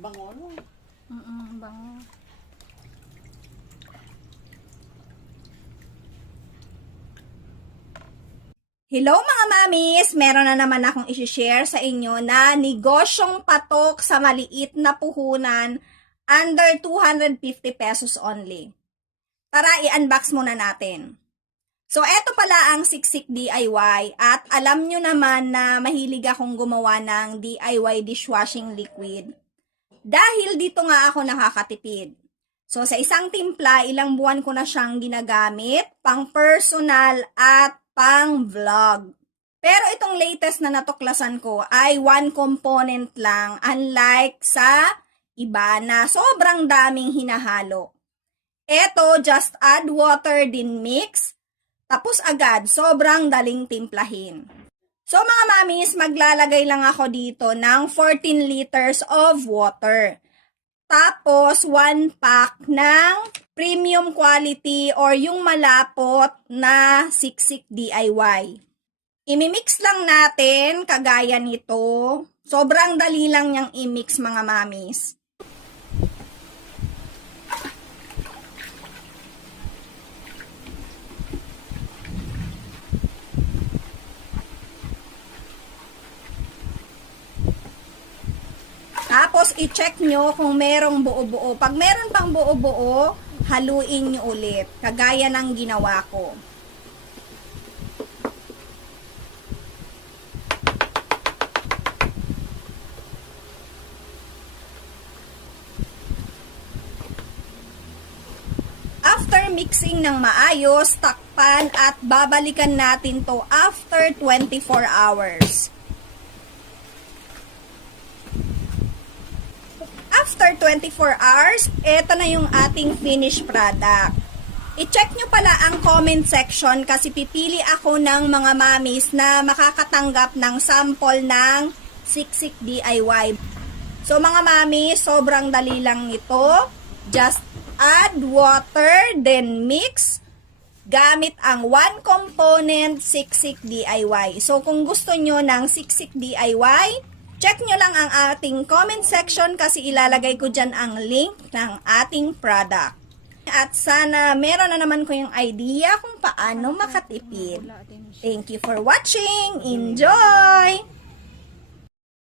Bango, no? Bango. Hello mga mamis! Meron na naman akong isi-share sa inyo na negosyong patok sa maliit na puhunan under 250 pesos only. Tara, i-unbox muna natin. So, eto pala ang Siksik DIY at alam nyo naman na mahilig akong gumawa ng DIY dishwashing liquid. Dahil dito nga ako nakakatipid. So, sa isang timpla, ilang buwan ko na siyang ginagamit, pang personal at pang vlog. Pero itong latest na natuklasan ko ay one component lang, unlike sa iba na sobrang daming hinahalo. Eto, just add water din mix, tapos agad, sobrang daling timplahin. So mga mamis, maglalagay lang ako dito ng 14 liters of water. Tapos 1 pack ng premium quality or yung malapot na Siksik DIY. Imimix lang natin kagaya nito. Sobrang dali lang niyang imix mga mamis. Tapos, i-check nyo kung merong buo-buo. Pag meron pang buo-buo, haluin nyo ulit. Kagaya ng ginawa ko. After mixing ng maayos, takpan at babalikan natin to after 24 hours. After 24 hours, eto na yung ating finished product. I-check nyo pala ang comment section kasi pipili ako ng mga mamis na makakatanggap ng sample ng Siksik DIY. So mga mamis, sobrang dali lang ito. Just add water, then mix gamit ang one component Siksik DIY. So kung gusto nyo ng Siksik DIY, check nyo lang ang ating comment section kasi ilalagay ko dyan ang link ng ating product. At sana meron na naman ko yung idea kung paano makatipid. Thank you for watching. Enjoy!